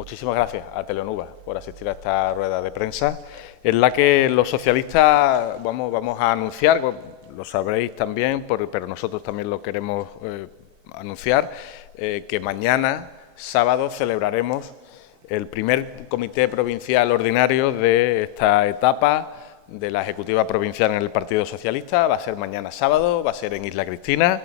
Muchísimas gracias a Teleonuba por asistir a esta rueda de prensa, en la que los socialistas vamos a anunciar, lo sabréis también, pero nosotros también lo queremos anunciar, que mañana, sábado, celebraremos el primer comité provincial ordinario de esta etapa de la Ejecutiva Provincial en el Partido Socialista. Va a ser mañana sábado, va a ser en Isla Cristina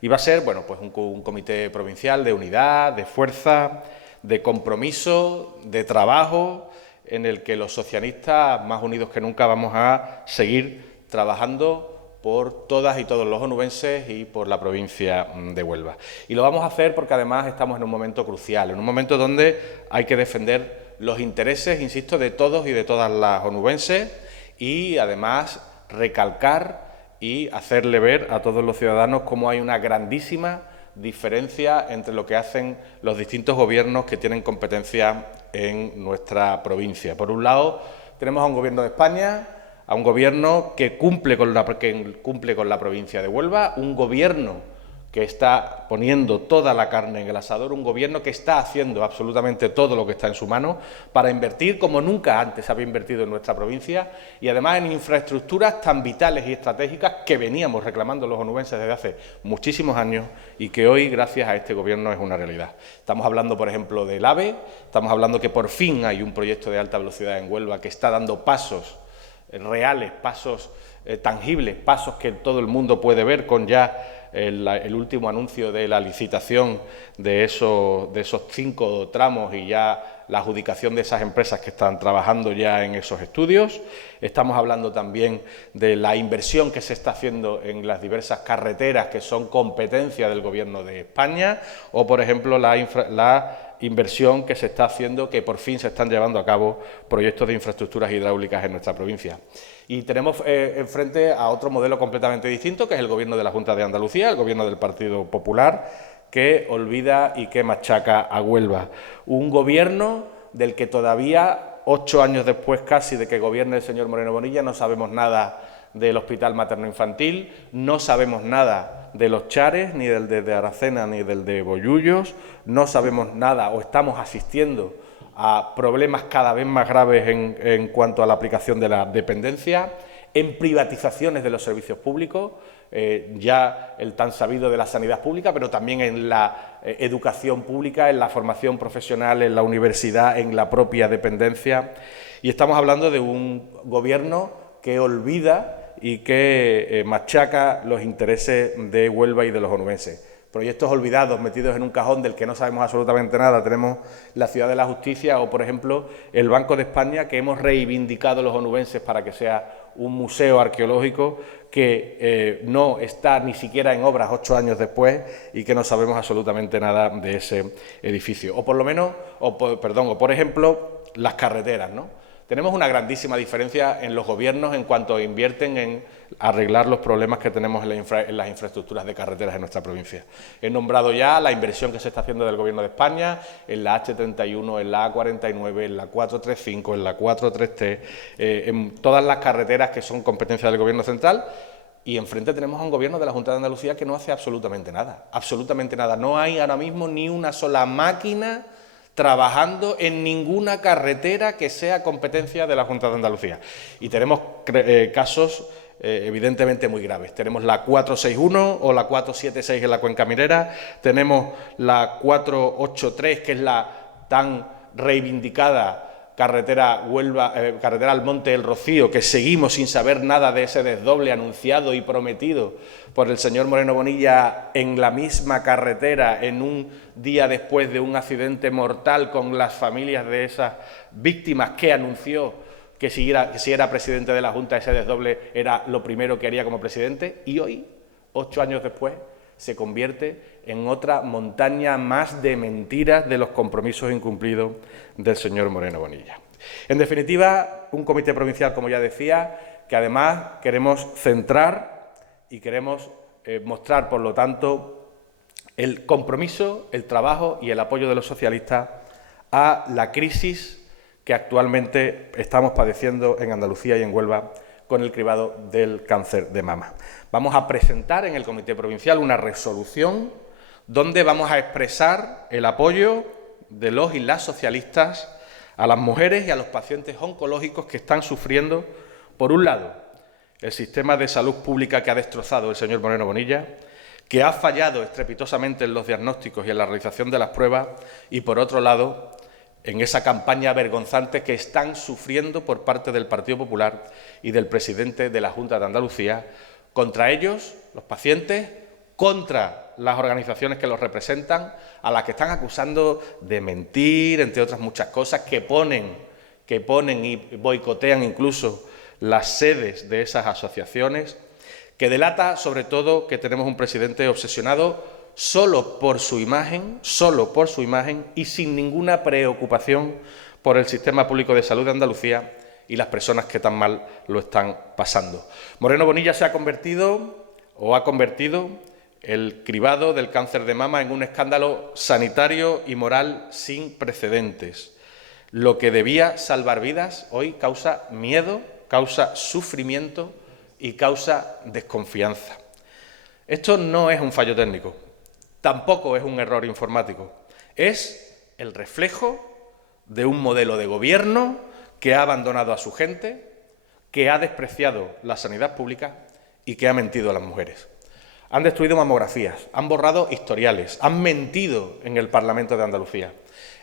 y va a ser, bueno, pues un comité provincial de unidad, de fuerza, de compromiso, de trabajo, en el que los socialistas, más unidos que nunca, vamos a seguir trabajando por todas y todos los onubenses y por la provincia de Huelva. Y lo vamos a hacer porque además estamos en un momento crucial, en un momento donde hay que defender los intereses, insisto, de todos y de todas las onubenses y además recalcar y hacerle ver a todos los ciudadanos cómo hay una grandísima diferencia entre lo que hacen los distintos gobiernos que tienen competencia en nuestra provincia. Por un lado, tenemos a un Gobierno de España, a un Gobierno que cumple con la provincia de Huelva, un Gobierno que está poniendo toda la carne en el asador, un Gobierno que está haciendo absolutamente todo lo que está en su mano para invertir como nunca antes había invertido en nuestra provincia y además en infraestructuras tan vitales y estratégicas que veníamos reclamando los onubenses desde hace muchísimos años y que hoy, gracias a este Gobierno, es una realidad. Estamos hablando, por ejemplo, del AVE, estamos hablando que por fin hay un proyecto de alta velocidad en Huelva que está dando pasos reales, pasos tangibles, pasos que todo el mundo puede ver con ya el último anuncio de la licitación de esos 5 tramos y ya la adjudicación de esas empresas que están trabajando ya en esos estudios. Estamos hablando también de la inversión que se está haciendo en las diversas carreteras que son competencia del Gobierno de España o, por ejemplo, la inversión que se está haciendo, que por fin se están llevando a cabo proyectos de infraestructuras hidráulicas en nuestra provincia. Y tenemos enfrente a otro modelo completamente distinto, que es el Gobierno de la Junta de Andalucía, el Gobierno del Partido Popular, que olvida y que machaca a Huelva. Un Gobierno del que todavía, 8 años después casi de que gobierne el señor Moreno Bonilla, no sabemos nada del Hospital Materno-Infantil, no sabemos nada de los Chares, ni del de Aracena, ni del de Bollullos, no sabemos nada o estamos asistiendo a problemas cada vez más graves en cuanto a la aplicación de la dependencia, en privatizaciones de los servicios públicos, ya el tan sabido de la sanidad pública, pero también en la educación pública, en la formación profesional, en la universidad, en la propia dependencia. Y estamos hablando de un Gobierno que olvida y que machaca los intereses de Huelva y de los onubenses. Proyectos olvidados, metidos en un cajón del que no sabemos absolutamente nada. Tenemos la Ciudad de la Justicia o, por ejemplo, el Banco de España, que hemos reivindicado los onubenses para que sea un museo arqueológico que no está ni siquiera en obras 8 años después y que no sabemos absolutamente nada de ese edificio. O por lo menos, por ejemplo, las carreteras, ¿no? Tenemos una grandísima diferencia en los gobiernos en cuanto invierten en arreglar los problemas que tenemos en las infraestructuras de carreteras en nuestra provincia. He nombrado ya la inversión que se está haciendo del Gobierno de España en la H31, en la A49, en la 435, en la 43T, en todas las carreteras que son competencia del Gobierno central. Y enfrente tenemos a un Gobierno de la Junta de Andalucía que no hace absolutamente nada, absolutamente nada. No hay ahora mismo ni una sola máquina trabajando en ninguna carretera que sea competencia de la Junta de Andalucía. Y tenemos casos evidentemente muy graves. Tenemos la 461 o la 476 en la Cuenca Minera, tenemos la 483, que es la tan reivindicada carretera carretera al Monte del Rocío, que seguimos sin saber nada de ese desdoble anunciado y prometido por el señor Moreno Bonilla en la misma carretera, en un día después de un accidente mortal con las familias de esas víctimas, que anunció que si era presidente de la Junta ese desdoble era lo primero que haría como presidente, y hoy, 8 años después, se convierte en otra montaña más de mentiras de los compromisos incumplidos del señor Moreno Bonilla. En definitiva, un comité provincial, como ya decía, que además queremos centrar y queremos mostrar, por lo tanto, el compromiso, el trabajo y el apoyo de los socialistas a la crisis que actualmente estamos padeciendo en Andalucía y en Huelva con el cribado del cáncer de mama. Vamos a presentar en el Comité Provincial una resolución donde vamos a expresar el apoyo de los y las socialistas a las mujeres y a los pacientes oncológicos que están sufriendo, por un lado, el sistema de salud pública que ha destrozado el señor Moreno Bonilla, que ha fallado estrepitosamente en los diagnósticos y en la realización de las pruebas, y, por otro lado, en esa campaña vergonzante que están sufriendo por parte del Partido Popular y del presidente de la Junta de Andalucía contra ellos, los pacientes, contra las organizaciones que los representan, a las que están acusando de mentir, entre otras muchas cosas, que ponen y boicotean incluso las sedes de esas asociaciones, que delata, sobre todo, que tenemos un presidente obsesionado solo por su imagen y sin ninguna preocupación por el sistema público de salud de Andalucía y las personas que tan mal lo están pasando. Moreno Bonilla se ha convertido el cribado del cáncer de mama en un escándalo sanitario y moral sin precedentes. Lo que debía salvar vidas hoy causa miedo, causa sufrimiento y causa desconfianza. Esto no es un fallo técnico, tampoco es un error informático, es el reflejo de un modelo de gobierno que ha abandonado a su gente, que ha despreciado la sanidad pública y que ha mentido a las mujeres. Han destruido mamografías, han borrado historiales, han mentido en el Parlamento de Andalucía.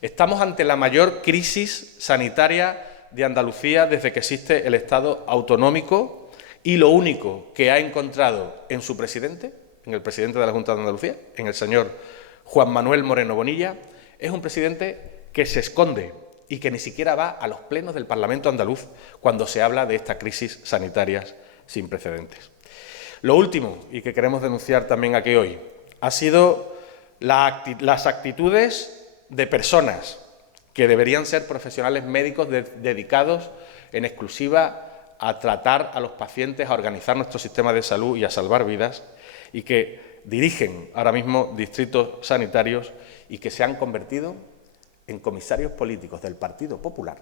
Estamos ante la mayor crisis sanitaria de Andalucía desde que existe el Estado autonómico, y lo único que ha encontrado en su presidente, en el presidente de la Junta de Andalucía, en el señor Juan Manuel Moreno Bonilla, es un presidente que se esconde y que ni siquiera va a los plenos del Parlamento andaluz cuando se habla de estas crisis sanitarias sin precedentes. Lo último, y que queremos denunciar también aquí hoy, ha sido las actitudes de personas que deberían ser profesionales médicos dedicados en exclusiva a tratar a los pacientes, a organizar nuestro sistema de salud y a salvar vidas, y que dirigen ahora mismo distritos sanitarios y que se han convertido en comisarios políticos del Partido Popular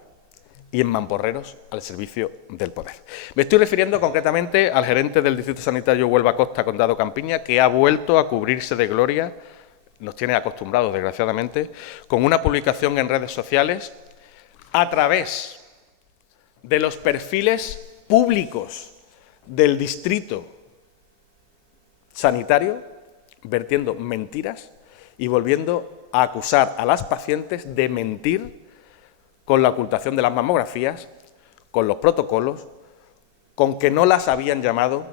y en mamporreros al servicio del poder. Me estoy refiriendo concretamente al gerente del Distrito Sanitario Huelva Costa, Condado Campiña, que ha vuelto a cubrirse de gloria, nos tiene acostumbrados, desgraciadamente, con una publicación en redes sociales a través de los perfiles públicos del distrito sanitario, vertiendo mentiras y volviendo a acusar a las pacientes de mentir con la ocultación de las mamografías, con los protocolos, con que no las habían llamado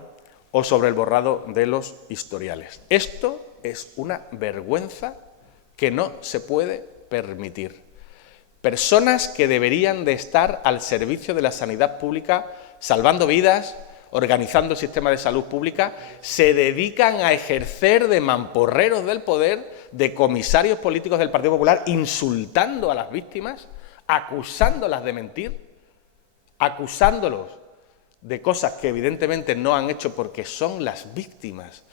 o sobre el borrado de los historiales. Esto es una vergüenza que no se puede permitir. Personas que deberían de estar al servicio de la sanidad pública, salvando vidas, organizando el sistema de salud pública, se dedican a ejercer de mamporreros del poder, de comisarios políticos del Partido Popular, insultando a las víctimas, acusándolas de mentir, acusándolos de cosas que evidentemente no han hecho porque son las víctimas.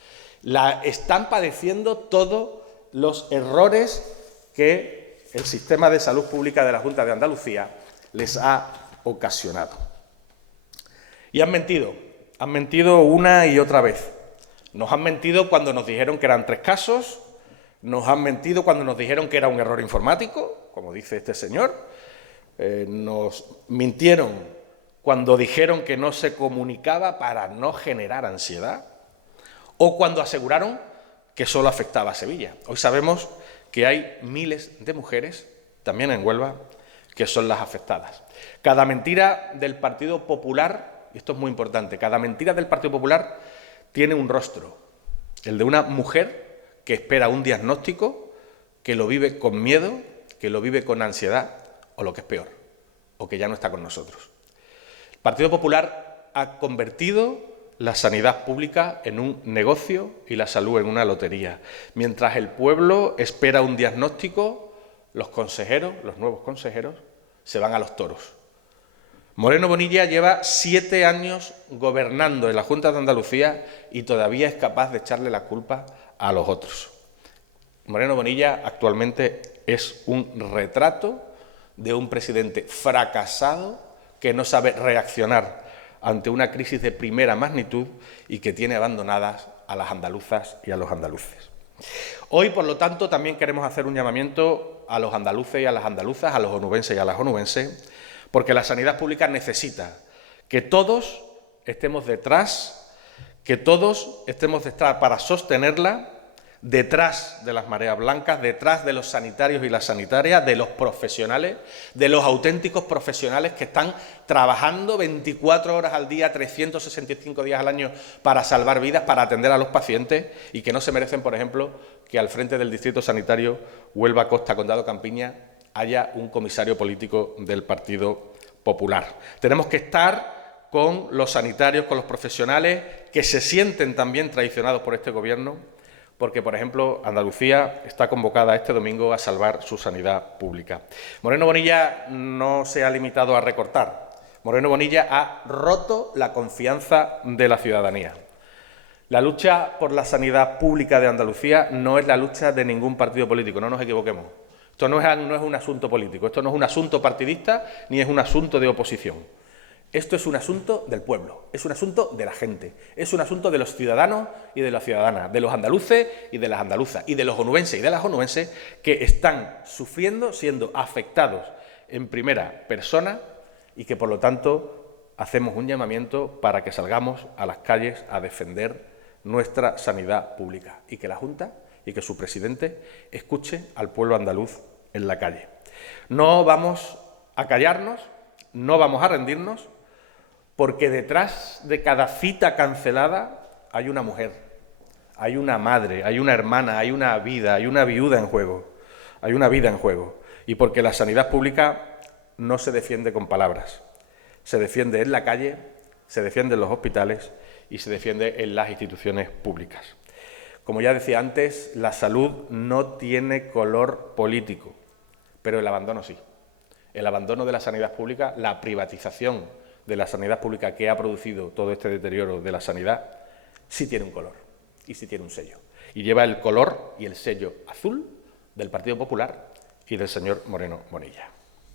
Están padeciendo todos los errores que el sistema de salud pública de la Junta de Andalucía les ha ocasionado. Y han mentido una y otra vez. Nos han mentido cuando nos dijeron que eran 3 casos, nos han mentido cuando nos dijeron que era un error informático, como dice este señor, nos mintieron cuando dijeron que no se comunicaba para no generar ansiedad, o cuando aseguraron que solo afectaba a Sevilla. Hoy sabemos que hay miles de mujeres, también en Huelva, que son las afectadas. Cada mentira del Partido Popular, y esto es muy importante, cada mentira del Partido Popular tiene un rostro, el de una mujer que espera un diagnóstico, que lo vive con miedo, que lo vive con ansiedad, o lo que es peor, o que ya no está con nosotros. El Partido Popular ha convertido la sanidad pública en un negocio y la salud en una lotería. Mientras el pueblo espera un diagnóstico, los consejeros, los nuevos consejeros, se van a los toros. Moreno Bonilla lleva 7 años gobernando en la Junta de Andalucía y todavía es capaz de echarle la culpa a los otros. Moreno Bonilla actualmente es un retrato de un presidente fracasado que no sabe reaccionar ante una crisis de primera magnitud y que tiene abandonadas a las andaluzas y a los andaluces. Hoy, por lo tanto, también queremos hacer un llamamiento a los andaluces y a las andaluzas, a los onubenses y a las onubenses, porque la sanidad pública necesita que todos estemos detrás, para sostenerla, detrás de las mareas blancas, detrás de los sanitarios y las sanitarias, de los profesionales, de los auténticos profesionales que están trabajando 24 horas al día, 365 días al año para salvar vidas, para atender a los pacientes y que no se merecen, por ejemplo, que al frente del Distrito Sanitario Huelva Costa Condado Campiña haya un comisario político del Partido Popular. Tenemos que estar con los sanitarios, con los profesionales que se sienten también traicionados por este Gobierno, porque, por ejemplo, Andalucía está convocada este domingo a salvar su sanidad pública. Moreno Bonilla no se ha limitado a recortar. Moreno Bonilla ha roto la confianza de la ciudadanía. La lucha por la sanidad pública de Andalucía no es la lucha de ningún partido político, no nos equivoquemos. Esto no es un asunto político, esto no es un asunto partidista ni es un asunto de oposición. Esto es un asunto del pueblo, es un asunto de la gente, es un asunto de los ciudadanos y de las ciudadanas, de los andaluces y de las andaluzas, y de los onubenses y de las onubenses que están sufriendo, siendo afectados en primera persona y que, por lo tanto, hacemos un llamamiento para que salgamos a las calles a defender nuestra sanidad pública y que la Junta y que su presidente escuche al pueblo andaluz en la calle. No vamos a callarnos, no vamos a rendirnos, porque detrás de cada cita cancelada hay una mujer, hay una madre, hay una hermana, hay una vida, hay una viuda en juego, hay una vida en juego. Y porque la sanidad pública no se defiende con palabras, se defiende en la calle, se defiende en los hospitales y se defiende en las instituciones públicas. Como ya decía antes, la salud no tiene color político, pero el abandono sí. El abandono de la sanidad pública, la privatización de la sanidad pública que ha producido todo este deterioro de la sanidad, sí tiene un color y sí tiene un sello. Y lleva el color y el sello azul del Partido Popular y del señor Moreno Bonilla.